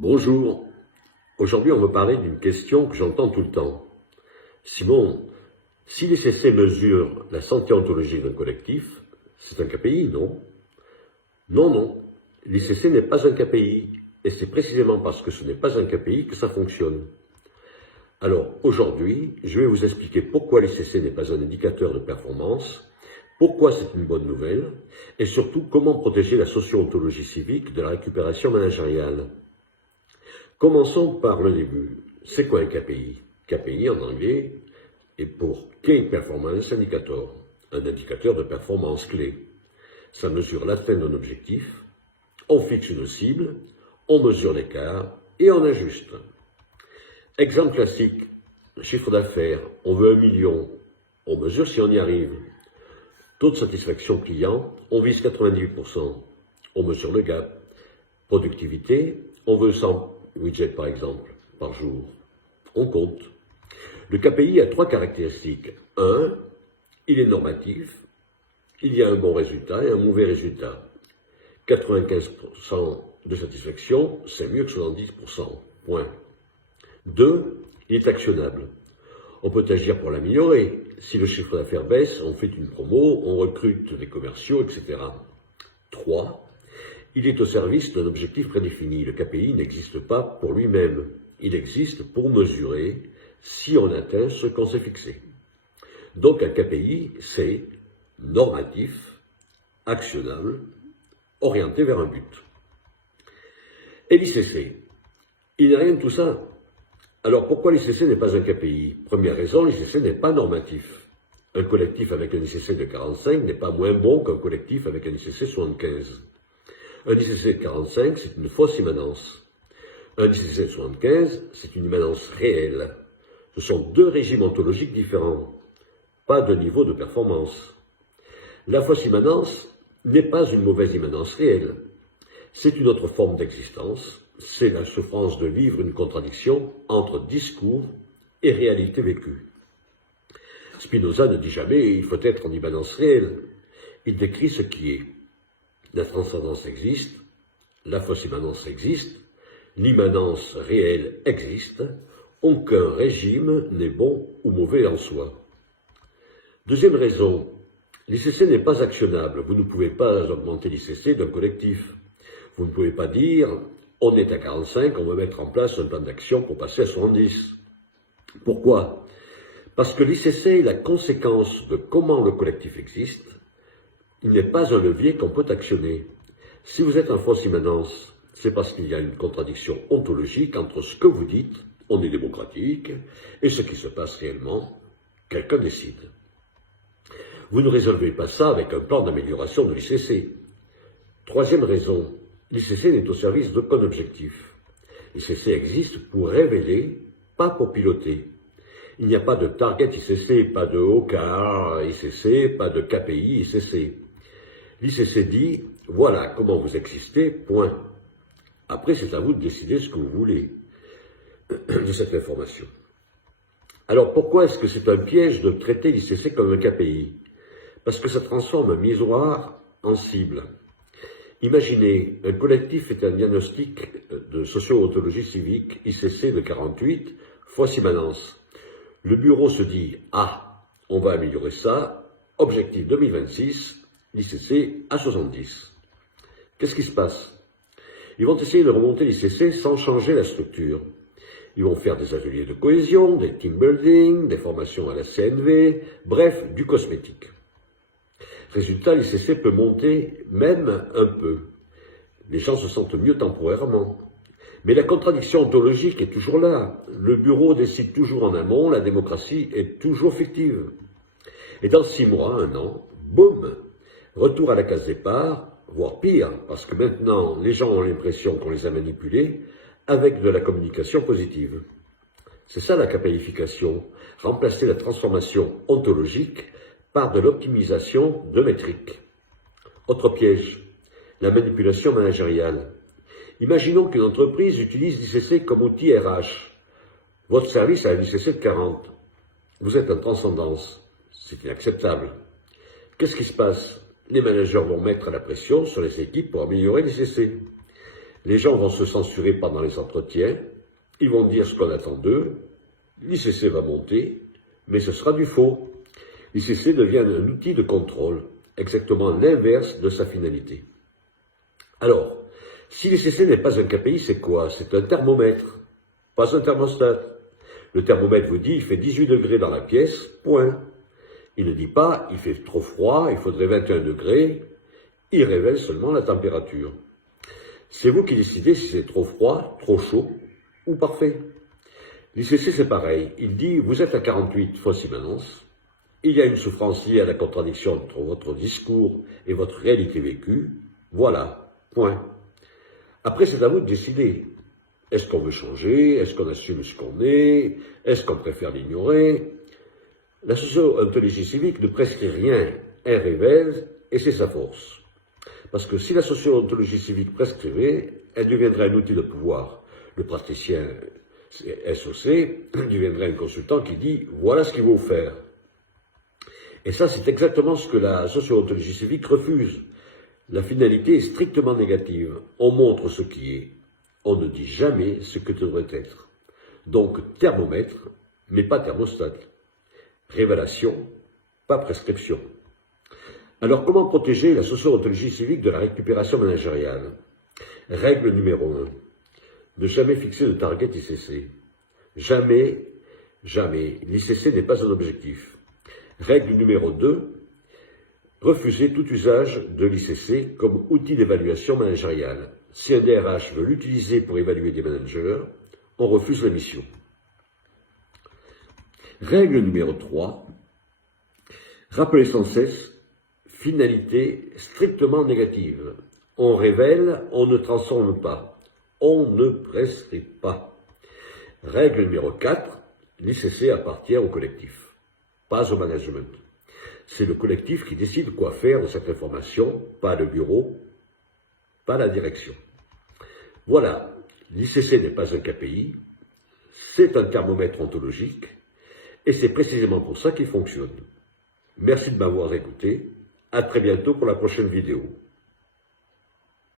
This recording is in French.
Bonjour, aujourd'hui on va parler d'une question que j'entends tout le temps. Simon, si l'ICC mesure la santé ontologique d'un collectif, c'est un KPI, non? Non, l'ICC n'est pas un KPI, et c'est précisément parce que ce n'est pas un KPI que ça fonctionne. Alors aujourd'hui, je vais vous expliquer pourquoi l'ICC n'est pas un indicateur de performance, pourquoi c'est une bonne nouvelle, et surtout comment protéger la socio-ontologie civique de la récupération managériale. Commençons par le début. C'est quoi un KPI? KPI en anglais est pour Key Performance Indicator, un indicateur de performance clé. Ça mesure l'atteinte d'un objectif, on fixe une cible, on mesure l'écart et on ajuste. Exemple classique, chiffre d'affaires, on veut 1 million, on mesure si on y arrive. Taux de satisfaction client, on vise 98%, on mesure le gap. Productivité, on veut 100 widgets par exemple, par jour. On compte. Le KPI a 3 caractéristiques. 1, il est normatif, il y a un bon résultat et un mauvais résultat. 95% de satisfaction, c'est mieux que 70%. Point. 2, il est actionnable. On peut agir pour l'améliorer. Si le chiffre d'affaires baisse, on fait une promo, on recrute des commerciaux, etc. 3, il est au service d'un objectif prédéfini. Le KPI n'existe pas pour lui-même. Il existe pour mesurer si on atteint ce qu'on s'est fixé. Donc un KPI, c'est normatif, actionnable, orienté vers un but. Et l'ICC, il n'y a rien de tout ça. Alors pourquoi l'ICC n'est pas un KPI? Première raison, l'ICC n'est pas normatif. Un collectif avec un ICC de 45 n'est pas moins bon qu'un collectif avec un ICC 75. Un ICC de 45, c'est une fausse immanence. Un ICC de 75, c'est une immanence réelle. Ce sont 2 régimes ontologiques différents, pas de niveau de performance. La fausse immanence n'est pas une mauvaise immanence réelle. C'est une autre forme d'existence, c'est la souffrance de vivre une contradiction entre discours et réalité vécue. Spinoza ne dit jamais « il faut être en immanence réelle ». Il décrit ce qui est. La transcendance existe, la fausse immanence existe, l'immanence réelle existe, aucun régime n'est bon ou mauvais en soi. Deuxième raison, l'ICC n'est pas actionnable. Vous ne pouvez pas augmenter l'ICC d'un collectif. Vous ne pouvez pas dire « on est à 45, on va mettre en place un plan d'action pour passer à 70 ». Pourquoi? Parce que l'ICC est la conséquence de comment le collectif existe. Il n'est pas un levier qu'on peut actionner. Si vous êtes en fausse immanence, c'est parce qu'il y a une contradiction ontologique entre ce que vous dites, on est démocratique, et ce qui se passe réellement, quelqu'un décide. Vous ne résolvez pas ça avec un plan d'amélioration de l'ICC. Troisième raison, l'ICC n'est au service d'aucun objectif. L'ICC existe pour révéler, pas pour piloter. Il n'y a pas de target ICC, pas de OKR ICC, pas de KPI ICC. L'ICC dit, voilà comment vous existez, point. Après, c'est à vous de décider ce que vous voulez de cette information. Alors, pourquoi est-ce que c'est un piège de traiter l'ICC comme un KPI? Parce que ça transforme un miroir en cible. Imaginez, un collectif fait un diagnostic de socio-ontologie civique, ICC de 48, fausse immanence. Le bureau se dit, ah, on va améliorer ça, objectif 2026, l'ICC à 70. Qu'est-ce qui se passe? Ils vont essayer de remonter l'ICC sans changer la structure. Ils vont faire des ateliers de cohésion, des team building, des formations à la CNV, bref, du cosmétique. Résultat, l'ICC peut monter même un peu. Les gens se sentent mieux temporairement. Mais la contradiction ontologique est toujours là. Le bureau décide toujours en amont, la démocratie est toujours fictive. Et dans 6 mois, 1 an, boum, retour à la case départ, voire pire, parce que maintenant, les gens ont l'impression qu'on les a manipulés avec de la communication positive. C'est ça la KPIfication, remplacer la transformation ontologique par de l'optimisation de métriques. Autre piège, la manipulation managériale. Imaginons qu'une entreprise utilise l'ICC comme outil RH. Votre service a un ICC de 40. Vous êtes en transcendance. C'est inacceptable. Qu'est-ce qui se passe? Les managers vont mettre la pression sur les équipes pour améliorer l'ICC. Les gens vont se censurer pendant les entretiens, ils vont dire ce qu'on attend d'eux, l'ICC va monter, mais ce sera du faux. L'ICC devient un outil de contrôle, exactement l'inverse de sa finalité. Alors, si l'ICC n'est pas un KPI, c'est quoi? C'est un thermomètre, pas un thermostat. Le thermomètre vous dit, il fait 18 degrés dans la pièce, point. Il ne dit pas, il fait trop froid, il faudrait 21 degrés. Il révèle seulement la température. C'est vous qui décidez si c'est trop froid, trop chaud ou parfait. L'ICC, c'est pareil. Il dit, vous êtes à 48, fausse immanence. Il y a une souffrance liée à la contradiction entre votre discours et votre réalité vécue. Voilà, point. Après, c'est à vous de décider. Est-ce qu'on veut changer? Est-ce qu'on assume ce qu'on est? Est-ce qu'on préfère l'ignorer? La socio-ontologie civique ne prescrit rien. Elle révèle, et c'est sa force. Parce que si la socio-ontologie civique prescrivait, elle deviendrait un outil de pouvoir. Le praticien SOC deviendrait un consultant qui dit « voilà ce qu'il faut faire ». Et ça, c'est exactement ce que la socio-ontologie civique refuse. La finalité est strictement négative. On montre ce qui est. On ne dit jamais ce que devrait être. Donc, thermomètre, mais pas thermostat. Révélation, pas prescription. Alors, comment protéger la socio-ontologie civique de la récupération managériale? Règle numéro 1. Ne jamais fixer de target ICC. Jamais, l'ICC n'est pas un objectif. Règle numéro 2. Refuser tout usage de l'ICC comme outil d'évaluation managériale. Si un DRH veut l'utiliser pour évaluer des managers, on refuse la mission. Règle numéro 3. Rappelez sans cesse, finalité strictement négative. On révèle, on ne transforme pas. On ne prescrit pas. Règle numéro 4. L'ICC appartient au collectif, pas au management. C'est le collectif qui décide quoi faire de cette information, pas le bureau, pas la direction. Voilà, l'ICC n'est pas un KPI, c'est un thermomètre ontologique, et c'est précisément pour ça qu'il fonctionne. Merci de m'avoir écouté, à très bientôt pour la prochaine vidéo.